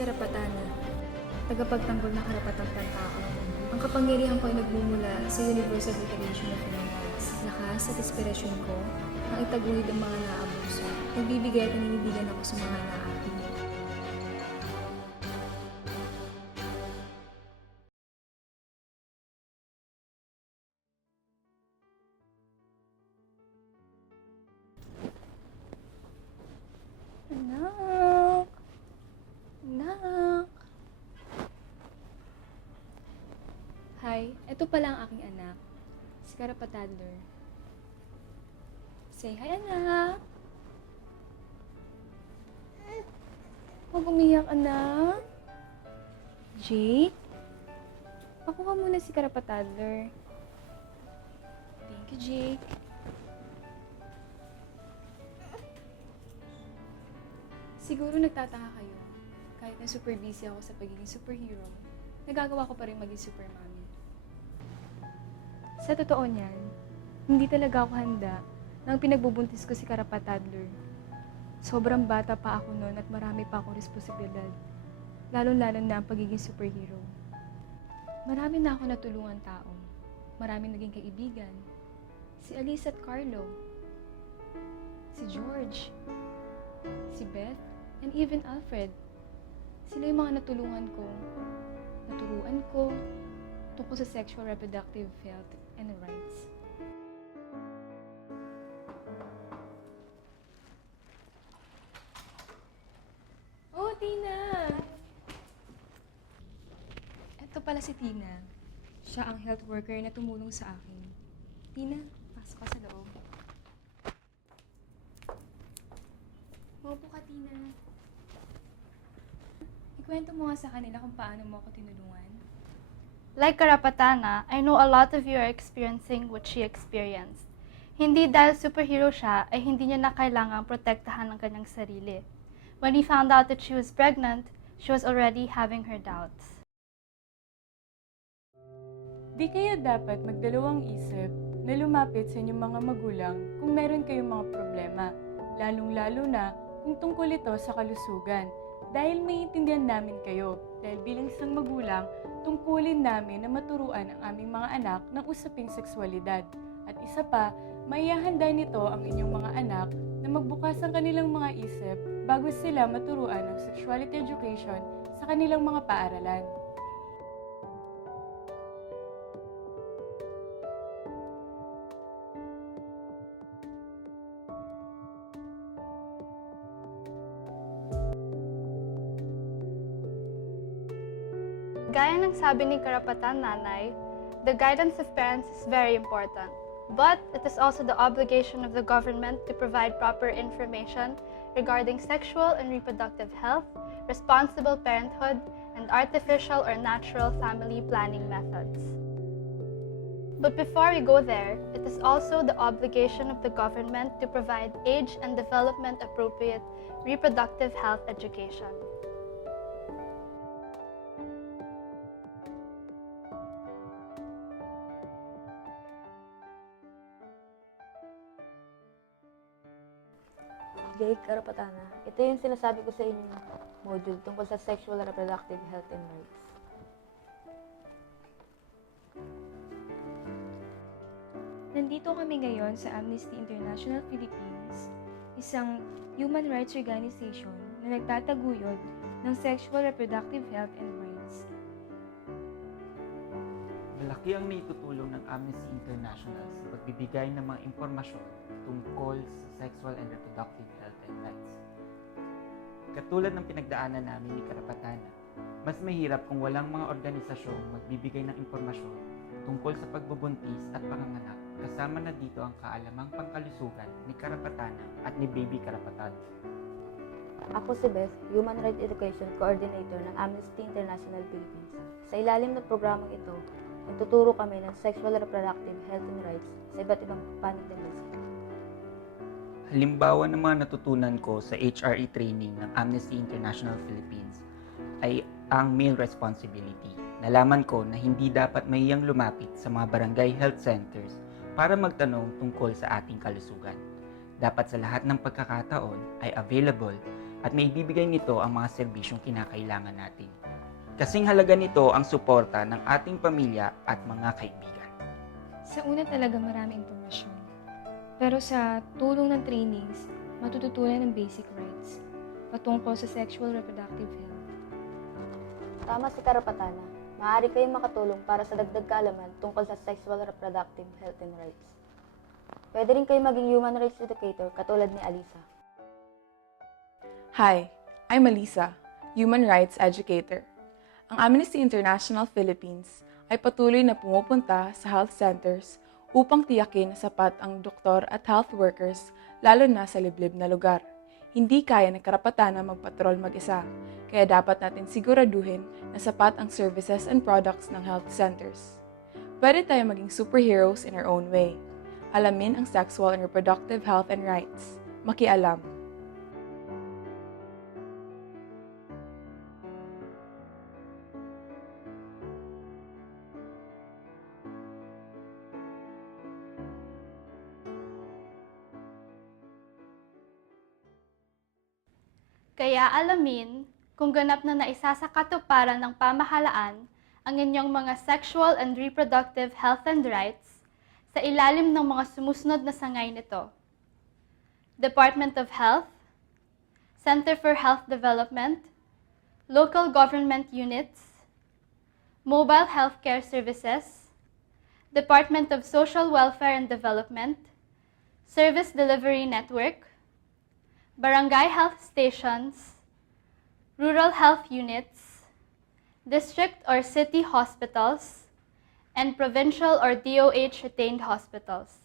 Karapatana, tagapagtanggol ng karapatang pantao. Ang kapangyarihan ko ay nagmumula sa Universal Declaration of Human Rights. Lakas at inspirasyon ko ang itaguyod ang mga naabuso. Nagbibigay at naninibigan ako sa mga naapi. Anak! Anak! Hi, ito pala ang aking anak, si Karapatadler. Say hi, anak! Huwag umiyak, anak. Jake? Pakuha muna si Karapatadler. Thank you, Jake. Siguro nagtataka kayo, kahit na super busy ako sa pagiging superhero, nagagawa ko pa rin maging super mommy. Sa totoo niyan, hindi talaga ako handa nang pinagbubuntis ko si Karapatadler. Sobrang bata pa ako noon at marami pa akong responsibilidad, lalo-lalo na ang pagiging superhero. Marami na ako natulungan tao, marami naging kaibigan, si Alice at Carlo, si George, si Beth, and even Alfred. Sila yung mga naturuan ko tungkol sa sexual reproductive health and rights. Oh, Tina! Ito pala si Tina. Siya ang health worker na tumulong sa akin. Tina, pasok ka sa loob. Maupo ka, Tina. Ikwento mo nga sa kanila kung paano mo ako tinulungan. Like Karapatana, I know a lot of you are experiencing what she experienced. Hindi dahil superhero siya, ay hindi niya na kailangang protektahan ang kanyang sarili. When we found out that she was pregnant, she was already having her doubts. Di kaya dapat magdalawang isip na lumapit sa inyong mga magulang kung meron kayong mga problema, lalong-lalo na kung tungkol ito sa kalusugan. Dahil maiintindihan namin kayo, dahil bilang isang magulang, tungkulin namin na maturuan ang aming mga anak ng usaping sexualidad. At isa pa, maihahanda nito ang inyong mga anak na magbukas ang kanilang mga isip bago sila maturuan ng sexuality education sa kanilang mga paaralan. Gaya ng sabi ni Karapatan Nanay, the guidance of parents is very important. But it is also the obligation of the government to provide proper information regarding sexual and reproductive health, responsible parenthood, and artificial or natural family planning methods. But before we go there, it is also the obligation of the government to provide age and development appropriate reproductive health education. Jake, Karapatana, ito yung sinasabi ko sa inyong module tungkol sa sexual and reproductive health and rights. Nandito kami ngayon sa Amnesty International Philippines, isang human rights organization na nagtataguyod ng sexual reproductive health and rights. Malaki ang naitutulong ng Amnesty International sa pagbibigay ng mga impormasyon tungkol sa sexual and reproductive health and rights. Katulad ng pinagdaanan namin ni Karapatana, mas mahirap kung walang mga organisasyong magbibigay ng impormasyon tungkol sa pagbubuntis at panganganak, kasama na dito ang kaalamang pangkalusugan ni Karapatana at ni Baby Karapatan. Ako si Beth, Human Rights Education Coordinator ng Amnesty International Philippines. Sa ilalim ng programang ito, nagtuturo kami ng sexual and reproductive health and rights sa iba't ibang panig ng bansa. Halimbawa ng mga natutunan ko sa HRE training ng Amnesty International Philippines ay ang male responsibility. Nalaman ko na hindi dapat mahiyang lumapit sa mga barangay health centers para magtanong tungkol sa ating kalusugan. Dapat sa lahat ng pagkakataon ay available at may ibibigay nito ang mga serbisyong kinakailangan natin. Kasing halaga nito ang suporta ng ating pamilya at mga kaibigan. Sa una talaga marami impormasyon. Pero sa tulong ng trainings, matututunan ng basic rights patungkol sa sexual reproductive health. Tama si Karapatana. Maaari kayong makatulong para sa dagdag kaalaman tungkol sa sexual reproductive health and rights. Pwede rin kayo maging human rights educator katulad ni Alisa. Hi, I'm Alisa, Human Rights Educator. Ang Amnesty International Philippines ay patuloy na pumupunta sa health centers upang tiyakin na sapat ang doktor at health workers lalo na sa liblib na lugar. Hindi kaya ng karapatan na magpatrol mag-isa, kaya dapat natin siguraduhin na sapat ang services and products ng health centers. Pwede tayo maging superheroes in our own way. Alamin ang sexual and reproductive health and rights. Makialam. Kaya alamin kung ganap na naisa sa katuparan ng pamahalaan ang inyong mga sexual and reproductive health and rights sa ilalim ng mga sumusunod na sangay nito. Department of Health, Center for Health Development, Local Government Units, Mobile Healthcare Services, Department of Social Welfare and Development, Service Delivery Network, barangay health stations, rural health units, district or city hospitals, and provincial or DOH retained hospitals.